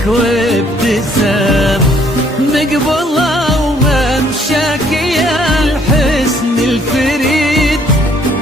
لك وابتسام مقبله وممشاك يا الحسن الفريد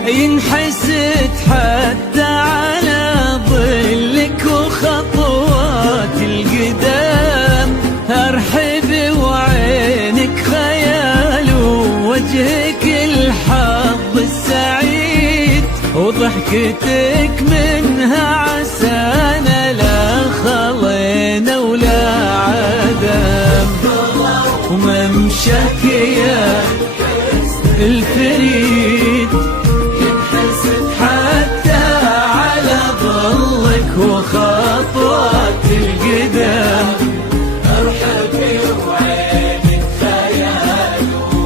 ينحسد حتى على ظلك وخطوات القدام ارحب وعينك خيال ووجهك الحظ السعيد وضحكتك منها عسانا لا خلينا ولا عدم وممشاك يا الفريد ينحسد حتى على ظلك وخطوات القدام ارحبي وعينك خيال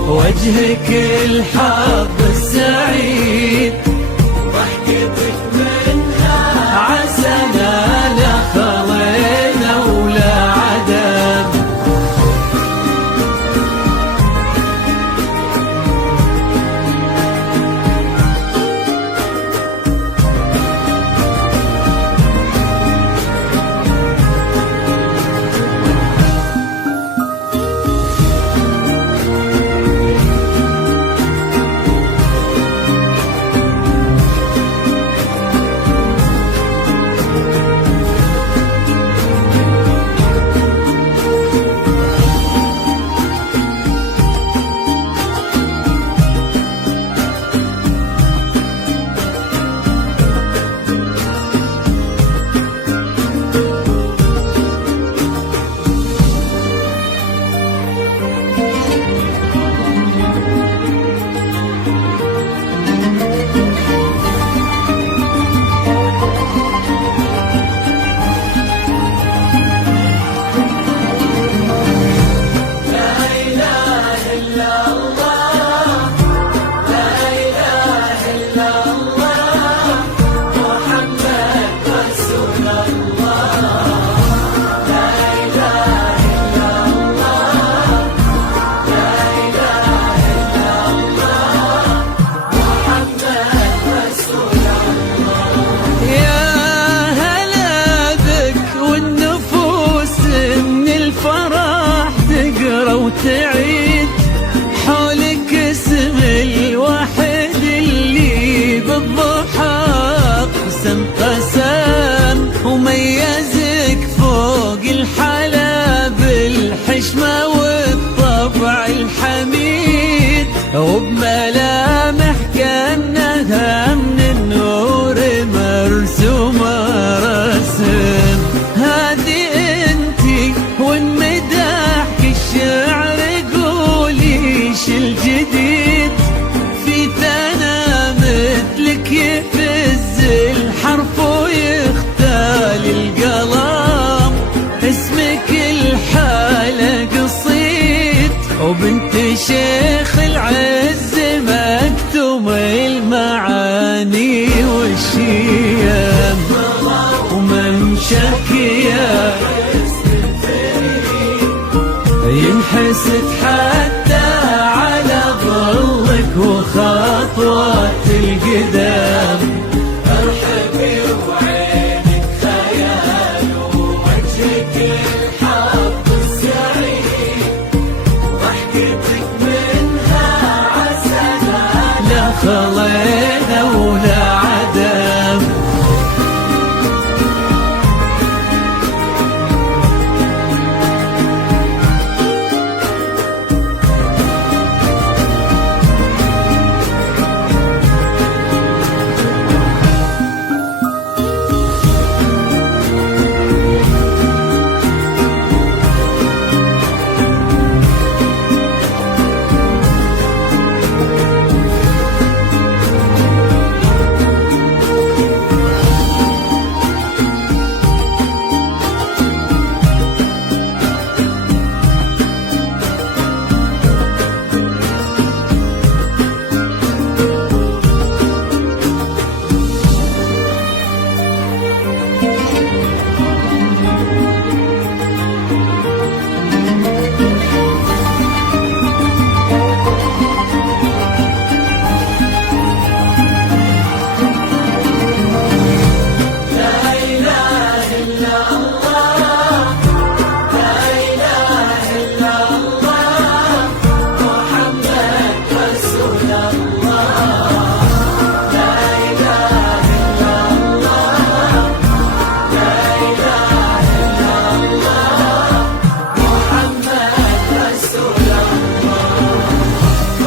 وجهك الحظ السعيد ضحكتك منها عسانا لا خلينا ولا عدم وتعيد حولك اسم الواحد اللي بالضحى قسم وميزك فوق الحلا بالحشمة والطبع الحميد وبملامح كأنها من النور مرسومة رسم هذه انتي وانمدحك الشعر قوليش الجديد في ثنا مثلك يفز الحرف ويختال القلم اسمك الحالة قصيد وبنت شيخ العز مكتوم المعاني والشيم وممشاك يا ينحسد حتى على ظلك وخطوات القدام ارحبي وعينك خيال ووجهك الحظ السعيد ضحكتك منها عسانا لا خلينا ولا عدم.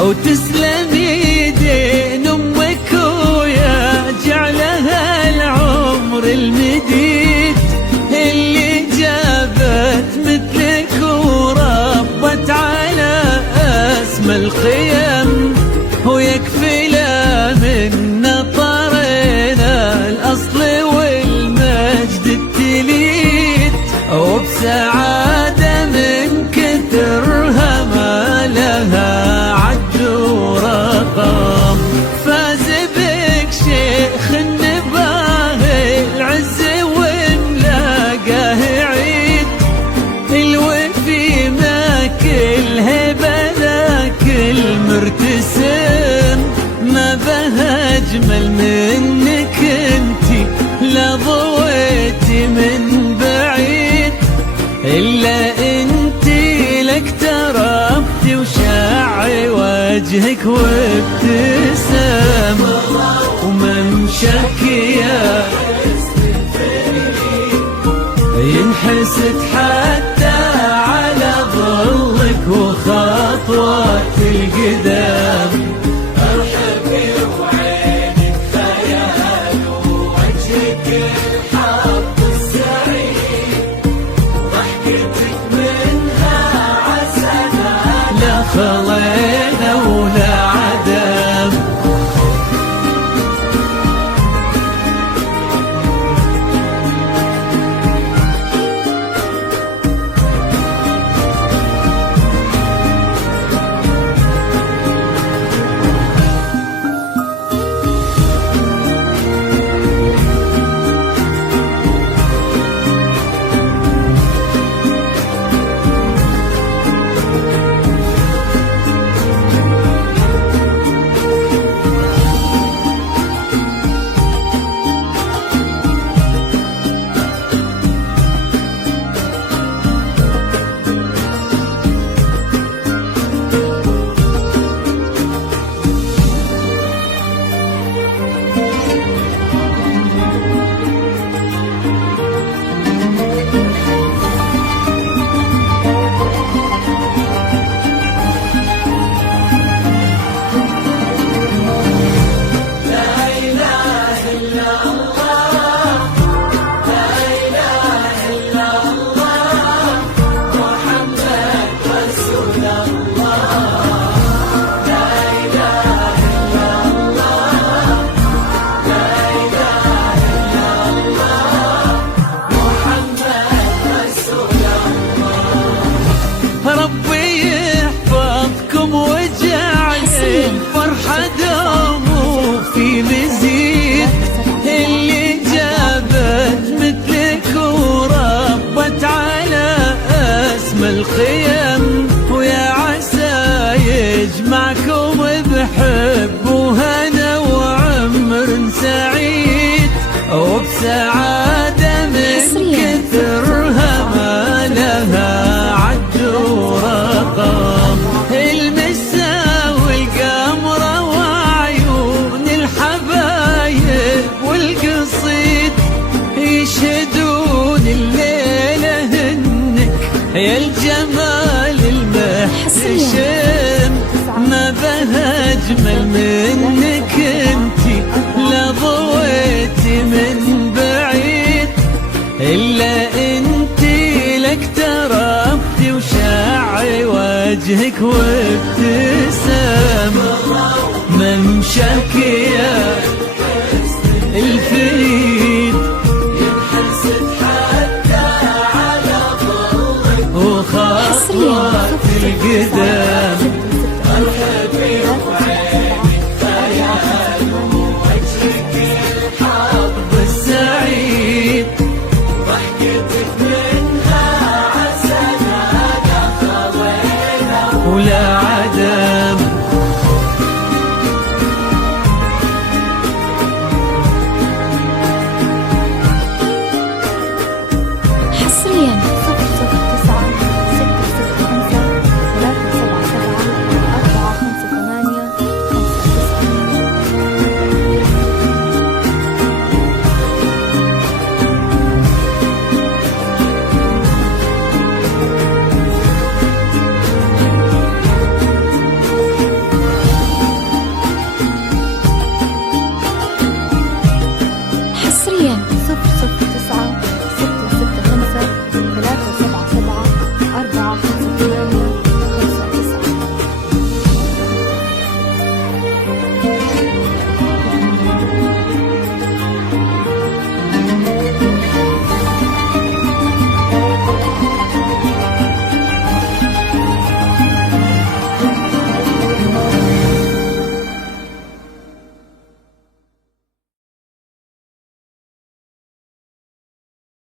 وتسلم يدين أمك ويا جعلها العمر المديد اللي جابت مثلك وربت على أسمى الخيم، ويكفي لا من نطرنا الأصل والمجد التليد، وبسعادة من كثرها ما لها عد ورقم. فاز بك شيخ النباه العز وملاقاه عيد، الوفي ما كل هبة ذاك المرتسم، ما بها أجمل منك انتي لا ضويتي من بعيد، إلا انتي لك تربتي وشاع وجهك وابتسام، وممشاك يا ينحسد حتى على ظلك وخطوات القدام. ارحبي وعينك خيال ووجهك الحظ السعيد، وضحكتك منها عسنا لا خلينا ولا عدم. في مزيد اللي جابت مثلك وربت على أسمى الخيم، ويا عسى يجمعكم بحب وهنا وعمر سعيد، وبسعادة من كثرها ما لها عد ورقم. المسا والقمرة وعيون الحبايب والقصيد يشهدون الليلة هنك يا الجمال المحتشم، ما بها أجمل منك انتي لا ضويتي من بعيد، إلا انتي لك تربتي وشاع وجهك وابتسام، ممشاك يا الفريد ينحسد حتى على ظلك وخطوات القدام. ارحبي وعينك خيال ووجهك الحظ السعيد، ضحكتك منها عسنا لا خلينا ولا